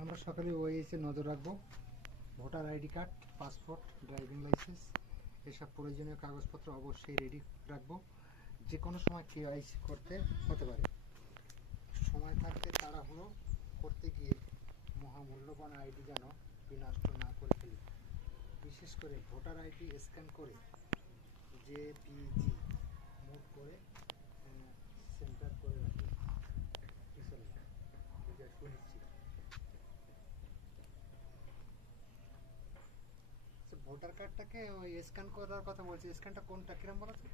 আমরা সকালে ওএইসে নজর রাখবো। Voter ID card, passport, driving licence এসব প্রয়োজনীয় কাগজপত্র অবশ্যই রেডি রাখবো। যে কোনো সময় কেওয়াইসি করতে হতে পারে। সময় থাকতে তাড়াহুড়ো করতে গিয়ে মহামূল্যবান আইডি যেন বিনষ্ট না করে ফেলি। বিশেষ করে ভোটার আইডি স্ক্যান করে জেপিজি মুভ করে সেন্টার করে রাখবে। ভোটার কার্ডটাকে ওই স্ক্যান করার কথা বলছি, স্ক্যানটা কোনটা কিরম বলো তো?